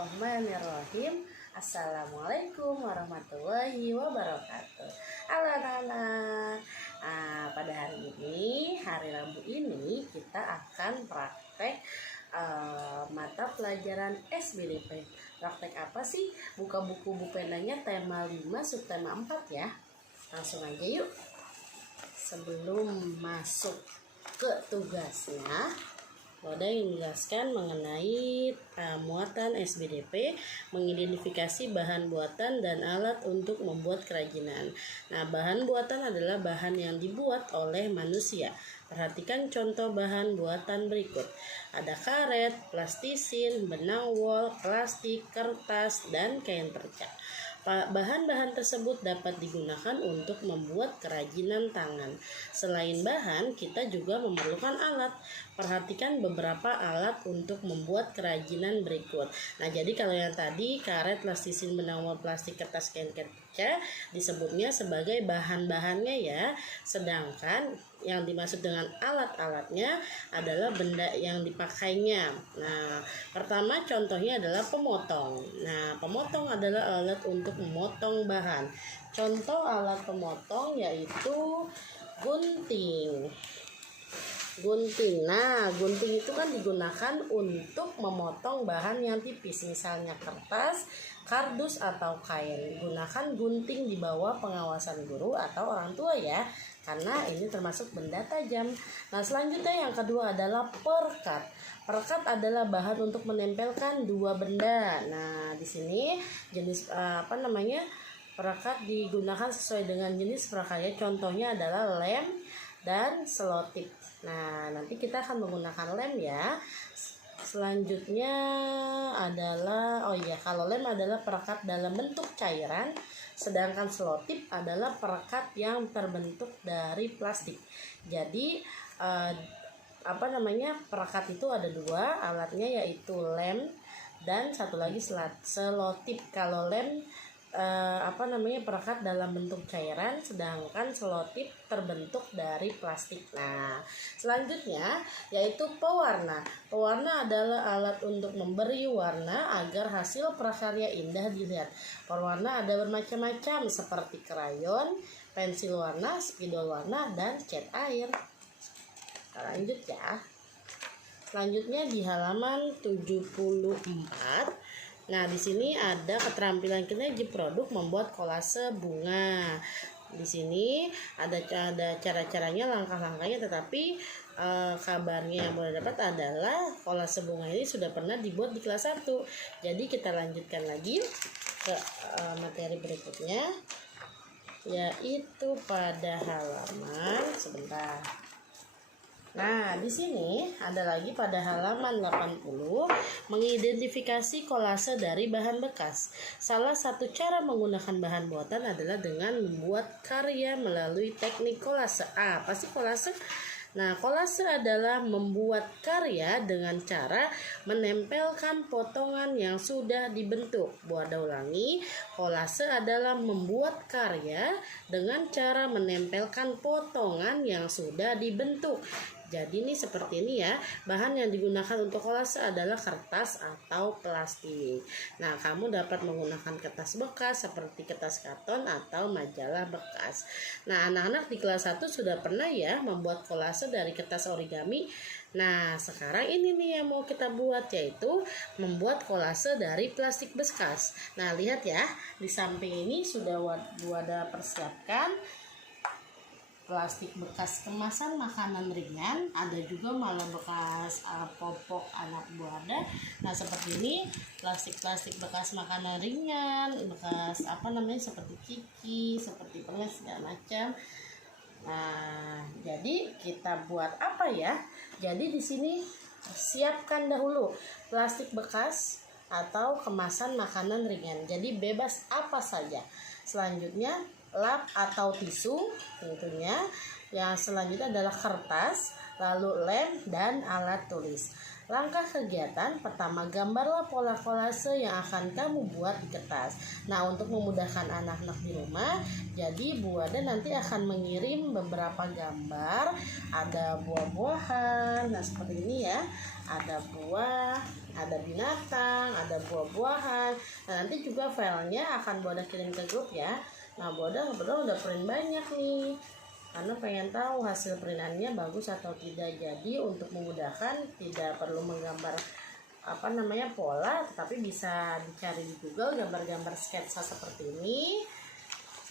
Bismillahirrahmanirrahim. Assalamualaikum warahmatullahi wabarakatuh. Halo anak-anak. Pada hari ini, hari Rabu ini, kita akan praktek mata pelajaran SBDP. Praktek apa sih? Buka buku bupenanya tema 5 subtema 4 ya. Langsung aja yuk. Sebelum masuk ke tugasnya, Roda yang menjelaskan mengenai muatan SBDP, mengidentifikasi bahan buatan dan alat untuk membuat kerajinan. Nah, bahan buatan adalah bahan yang dibuat oleh manusia. Perhatikan contoh bahan buatan berikut. Ada karet, plastisin, benang wol, plastik, kertas, dan kain perca. Bahan-bahan tersebut dapat digunakan untuk membuat kerajinan tangan. Selain bahan, kita juga memerlukan alat. Perhatikan beberapa alat untuk membuat kerajinan berikut. Nah, jadi kalau yang tadi karet, plastisin, benang wol, plastik, kertas, kain perca disebutnya sebagai bahan-bahannya ya. Sedangkan yang dimaksud dengan alat-alatnya adalah benda yang dipakainya. Nah, pertama contohnya adalah pemotong. Nah, pemotong adalah alat untuk memotong bahan. Contoh alat pemotong yaitu gunting. Nah, gunting itu kan digunakan untuk memotong bahan yang tipis, misalnya kertas, kardus, atau kain. Gunakan gunting di bawah pengawasan guru atau orang tua ya, karena ini termasuk benda tajam. Nah, selanjutnya yang kedua adalah perekat. Perekat adalah bahan untuk menempelkan dua benda. Nah, di sini jenis perekat digunakan sesuai dengan jenis perekatnya. Contohnya adalah lem dan selotip. Nah, nanti kita akan menggunakan lem ya. Selanjutnya adalah kalau lem adalah perekat dalam bentuk cairan, sedangkan selotip adalah perekat yang terbentuk dari plastik. Jadi perekat itu ada dua alatnya, yaitu lem dan satu lagi selotip. Kalau lem perekat dalam bentuk cairan, sedangkan selotip terbentuk dari plastik. Nah, selanjutnya yaitu pewarna. Pewarna adalah alat untuk memberi warna agar hasil prakarya indah dilihat. Pewarna ada bermacam-macam seperti krayon, pensil warna, spidol warna, dan cat air. Lanjut ya. Selanjutnya di halaman 74. Nah, di sini ada keterampilan kinerja produk membuat kolase bunga. Di sini ada cara-caranya, langkah-langkahnya, tetapi kabarnya yang boleh dapat adalah kolase bunga ini sudah pernah dibuat di kelas 1. Jadi kita lanjutkan lagi ke materi berikutnya, yaitu pada halaman Nah, di sini ada lagi pada halaman 80, mengidentifikasi kolase dari bahan bekas. Salah satu cara menggunakan bahan buatan adalah dengan membuat karya melalui teknik kolase. Apa sih kolase? Nah, kolase adalah membuat karya dengan cara menempelkan potongan yang sudah dibentuk. Ulangi, kolase adalah membuat karya dengan cara menempelkan potongan yang sudah dibentuk. Jadi ini seperti ini ya, bahan yang digunakan untuk kolase adalah kertas atau plastik. Nah, kamu dapat menggunakan kertas bekas seperti kertas karton atau majalah bekas. Nah, anak-anak di kelas 1 sudah pernah ya membuat kolase dari kertas origami. Nah, sekarang ini nih yang mau kita buat, yaitu membuat kolase dari plastik bekas. Nah, lihat ya, di samping ini sudah Wada persiapkan plastik bekas kemasan makanan ringan, ada juga malah bekas popok anak buah ada. Nah, seperti ini plastik bekas makanan ringan, bekas seperti kiki, seperti permen segala macam. Nah, jadi kita buat apa ya? Jadi di sini siapkan dahulu plastik bekas atau kemasan makanan ringan. Jadi bebas apa saja. Selanjutnya lap atau tisu tentunya. Yang selanjutnya adalah kertas, lalu lem dan alat tulis. Langkah kegiatan pertama, gambarlah pola kolase yang akan kamu buat di kertas. Nah, untuk memudahkan anak-anak di rumah, jadi Bu Ada nanti akan mengirim beberapa gambar. Ada buah-buahan, nah seperti ini ya. Ada buah, ada binatang, ada buah-buahan. Nah, nanti juga filenya akan Bu Ada kirim ke grup ya. Nah, Bu Ada kebetulan udah print banyak nih, karena pengen tahu hasil printannya bagus atau tidak. Jadi untuk memudahkan tidak perlu menggambar pola, tetapi bisa dicari di Google gambar-gambar sketsa seperti ini.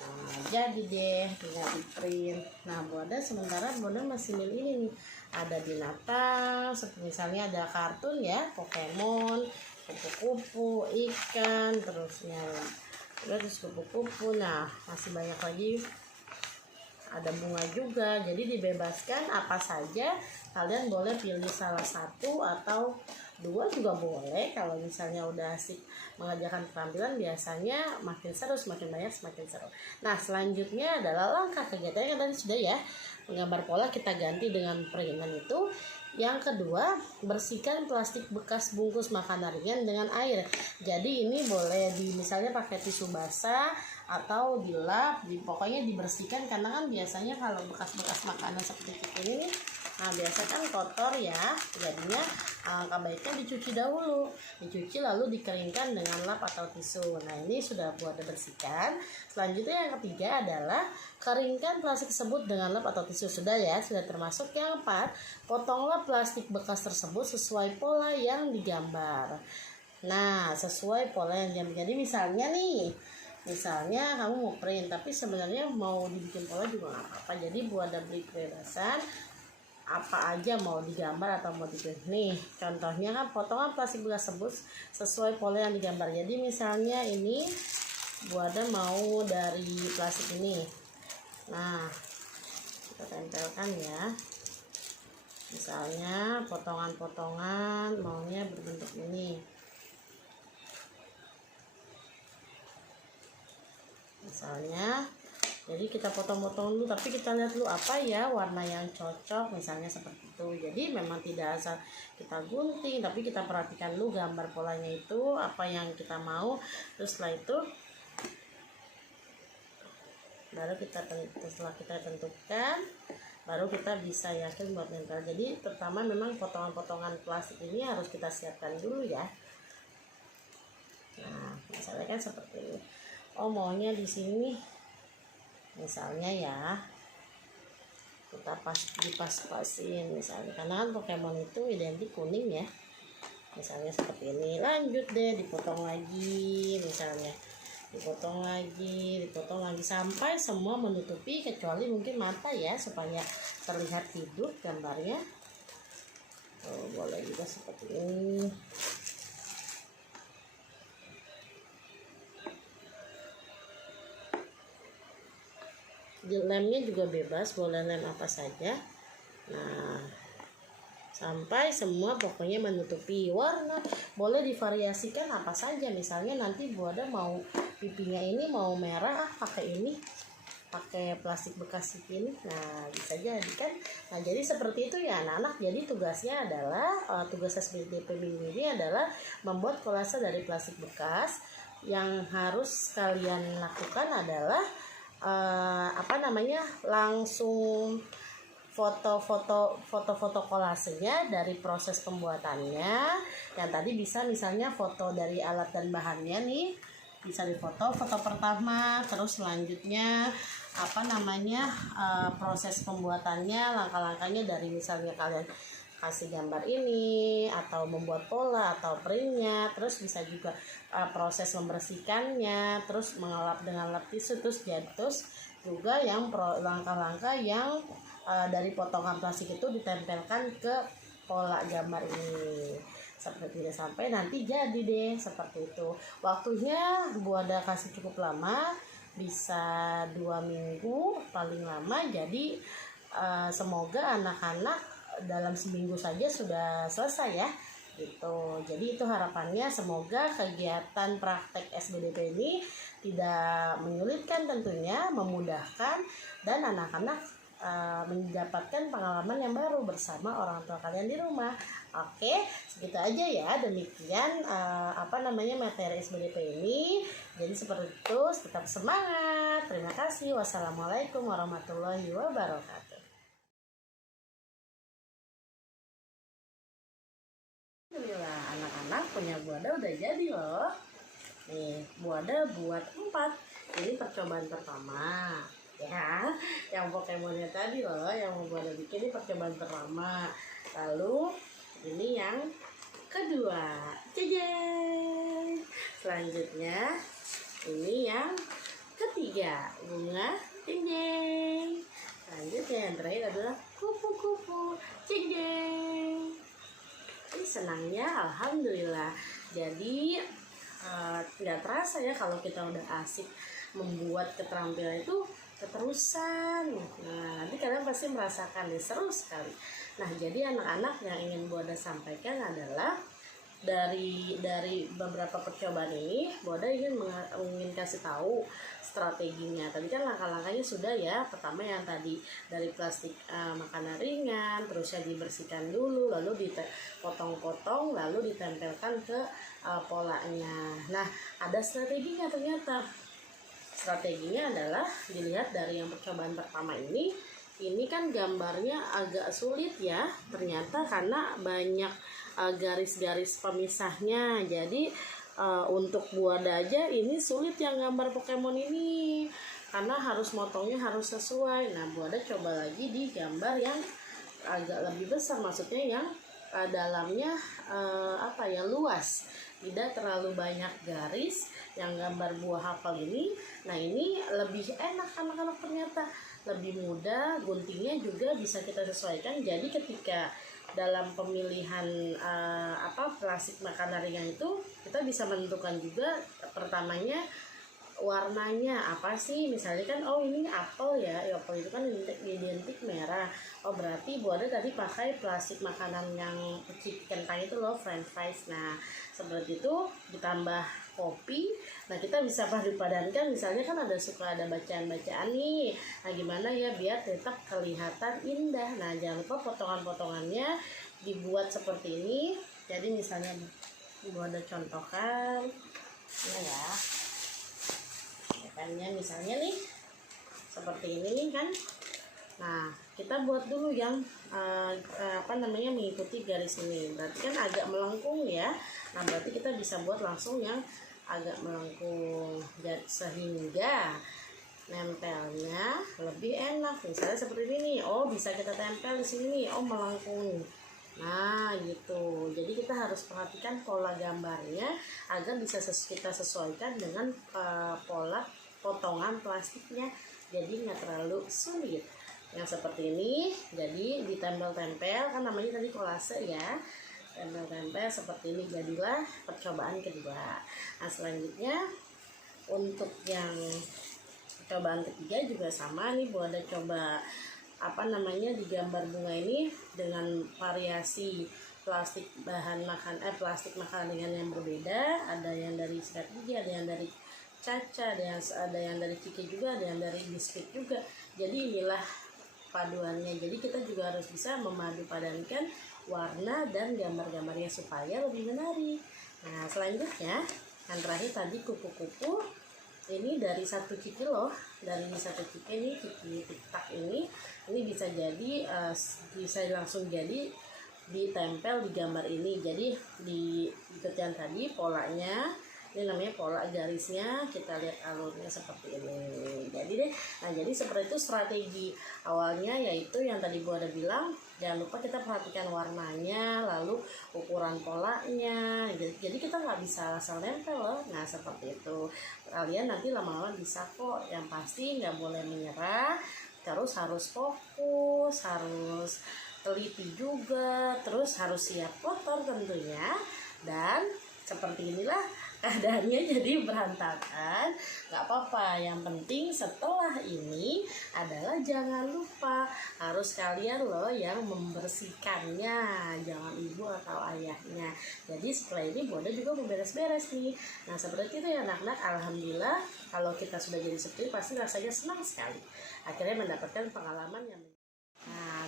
Nah, jadi deh tinggal di print. Nah, Bu Ada sementara Bu Ada masih milih ini nih. Ada binatang, misalnya ada kartun ya, Pokemon, kupu-kupu, ikan, terus kupu-kupu. Nah, masih banyak lagi, ada bunga juga. Jadi dibebaskan apa saja, kalian boleh pilih salah satu atau dua juga boleh. Kalau misalnya udah asik mengajarkan keterampilan, biasanya makin seru, semakin banyak semakin seru. Nah, selanjutnya adalah langkah kegiatannya tadi sudah ya, menggambar pola kita ganti dengan peringan itu. Yang kedua, bersihkan plastik bekas bungkus makanan ringan dengan air. Jadi ini boleh misalnya pakai tisu basah atau dilap, pokoknya dibersihkan, karena kan biasanya kalau bekas-bekas makanan seperti ini nih, nah biasa kan kotor ya, jadinya baiknya dicuci dahulu, dicuci lalu dikeringkan dengan lap atau tisu. Nah, ini sudah Bu Ada bersihkan. Selanjutnya yang ketiga adalah keringkan plastik tersebut dengan lap atau tisu. Sudah ya, sudah termasuk. Yang keempat, potonglah plastik bekas tersebut sesuai pola yang digambar. Nah, sesuai pola yang digambar. Jadi misalnya kamu mau print, tapi sebenarnya mau dibikin pola juga nggak apa-apa. Jadi Bu Ada beri kebebasan apa aja mau digambar atau mau diprint. Nih contohnya kan, potongan plastik bekas tersebut sesuai pola yang digambar. Jadi misalnya ini Bu Ada mau dari plastik ini. Nah, kita tempelkan ya. Misalnya potongan-potongan maunya berbentuk ini. Misalnya, jadi kita potong-potong dulu, tapi kita lihat dulu apa ya warna yang cocok, misalnya seperti itu. Jadi memang tidak asal kita gunting, tapi kita perhatikan dulu gambar polanya itu apa yang kita mau. Terus setelah itu baru setelah kita tentukan, baru kita bisa yakin buat nempel. Jadi pertama memang potongan-potongan plastik ini harus kita siapkan dulu ya. Nah, misalnya kan seperti ini. Oh, maunya di sini misalnya ya, kita dipas-pasin misalnya, karena kan Pokemon itu identik kuning ya. Misalnya seperti ini. Lanjut deh, dipotong lagi, misalnya dipotong lagi sampai semua menutupi kecuali mungkin mata ya, supaya terlihat hidup gambarnya. Oh, boleh juga seperti ini. Lemnya juga bebas, boleh lem apa saja. Nah, sampai semua pokoknya menutupi. Warna boleh divariasikan apa saja. Misalnya nanti Bu Ada mau pipinya ini mau merah, pakai ini, pakai plastik bekas ini. Nah, bisa jadi kan. Nah, jadi seperti itu ya anak-anak. Jadi tugasnya adalah tugas SBDP minggu ini adalah membuat kolase dari plastik bekas. Yang harus kalian lakukan adalah langsung foto-foto kolasenya dari proses pembuatannya. Yang tadi bisa misalnya foto dari alat dan bahannya nih, bisa difoto foto pertama, terus selanjutnya proses pembuatannya, langkah-langkahnya dari misalnya kalian kasih gambar ini atau membuat pola atau printnya, terus bisa juga proses membersihkannya, terus mengelap dengan lap tisu, terus juga yang langkah-langkah yang dari potongan plastik itu ditempelkan ke pola gambar ini seperti itu, sampai nanti jadi deh seperti itu. Waktunya Bu Ada kasih cukup lama, bisa 2 minggu paling lama. Jadi semoga anak-anak dalam seminggu saja sudah selesai ya gitu. Jadi itu harapannya, semoga kegiatan praktek SBDP ini tidak menyulitkan, tentunya memudahkan, dan anak-anak mendapatkan pengalaman yang baru bersama orang tua kalian di rumah. Oke, segitu aja ya. Demikian materi SBDP ini. Jadi seperti itu, tetap semangat. Terima kasih. Wassalamualaikum warahmatullahi wabarakatuh. Alhamdulillah, anak-anak punya buada udah jadi loh. Nih, buada buat 4. Ini percobaan pertama. Ya, yang Pokemonnya tadi loh, yang mau buada bikin ini percobaan pertama. Lalu ini yang kedua. Jejeng. Selanjutnya ini yang ketiga, bunga jeng. Selanjutnya yang terakhir adalah kupu-kupu jeng. Ini senangnya alhamdulillah. Jadi nggak terasa ya kalau kita udah asik membuat keterampilan itu keterusan. Nah, nanti kalian pasti merasakan nih, seru sekali. Nah, jadi anak-anak yang ingin Boda sampaikan adalah dari beberapa percobaan ini, Boda ingin kasih tahu strateginya. Tadi kan langkah-langkahnya sudah ya. Pertama yang tadi dari plastik makanan ringan, terus ya dibersihkan dulu, lalu dipotong-potong, lalu ditempelkan ke polanya. Nah, ada strateginya ternyata. Strateginya adalah dilihat dari yang percobaan pertama ini kan gambarnya agak sulit ya ternyata karena banyak garis-garis pemisahnya. Jadi untuk buada aja ini sulit yang gambar Pokemon ini karena harus motongnya harus sesuai. Nah, Buada coba lagi di gambar yang agak lebih besar, maksudnya yang dalamnya luas, tidak terlalu banyak garis. Yang gambar buah apel ini, nah ini lebih enak anak-anak, ternyata lebih mudah, guntingnya juga bisa kita sesuaikan. Jadi ketika dalam pemilihan plastik makanan ringan itu kita bisa menentukan juga pertamanya warnanya apa sih. Misalnya kan ini apel ya, apel itu kan identik merah, berarti Buada tadi pakai plastik makanan yang kecil kentang itu loh, french fries. Nah, seperti itu ditambah kopi. Nah, kita bisa padu-padankan, misalnya kan suka ada bacaan-bacaan nih. Nah, gimana ya biar tetap kelihatan indah. Nah, jangan lupa potongan-potongannya dibuat seperti ini. Jadi misalnya Buada contohkan ya. Misalnya nih seperti ini kan. Nah, kita buat dulu yang mengikuti garis ini. Berarti kan agak melengkung ya. Nah, berarti kita bisa buat langsung yang agak melengkung sehingga nempelnya lebih enak. Misalnya seperti ini, bisa kita tempel di sini nih, melengkung. Nah, gitu. Jadi kita harus perhatikan pola gambarnya agar bisa kita sesuaikan dengan pola potongan plastiknya, jadi nggak terlalu sulit. Yang seperti ini, jadi ditempel-tempel, kan namanya tadi kolase ya, tempel-tempel seperti ini, jadilah percobaan kedua. Nah, selanjutnya untuk yang percobaan ketiga juga sama nih, Buada coba digambar bunga ini dengan variasi plastik plastik makanan dengan yang berbeda. Ada yang dari sikat gigi, ada yang dari Caca, ada yang dari Ciki juga, ada yang dari biskuit juga. Jadi inilah paduannya. Jadi kita juga harus bisa memadu padankan warna dan gambar-gambarnya supaya lebih menarik. Nah, selanjutnya yang terakhir tadi kupu-kupu. Ini dari satu Ciki loh, dari satu Ciki ini, Ciki tiktak ini bisa jadi bisa langsung jadi ditempel di gambar ini. Jadi di yang tadi polanya, ini namanya pola garisnya, kita lihat alurnya seperti ini. Jadi seperti itu strategi awalnya, yaitu yang tadi Buada bilang, jangan lupa kita perhatikan warnanya, lalu ukuran polanya. Jadi kita nggak bisa asal nempel loh. Nah, seperti itu. Kalian nanti lama-lama bisa kok. Yang pasti nggak boleh menyerah, terus harus fokus, harus teliti juga, terus harus siap kotor tentunya. Dan seperti inilah keadaannya, jadi berantakan, nggak apa-apa. Yang penting setelah ini adalah jangan lupa harus kalian loh yang membersihkannya, jangan ibu atau ayahnya. Jadi setelah ini Bunda juga mau beres-beres nih. Nah seperti itu ya anak-anak. Alhamdulillah kalau kita sudah jadi seperti pasti rasanya senang sekali. Akhirnya mendapatkan pengalaman yang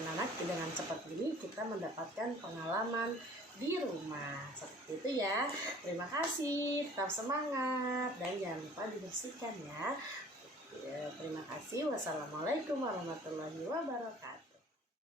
anak-anak dengan cepat ini kita mendapatkan pengalaman di rumah seperti itu ya. Terima kasih, tetap semangat dan jangan lupa dibersihkan ya. Terima kasih. Wassalamualaikum warahmatullahi wabarakatuh.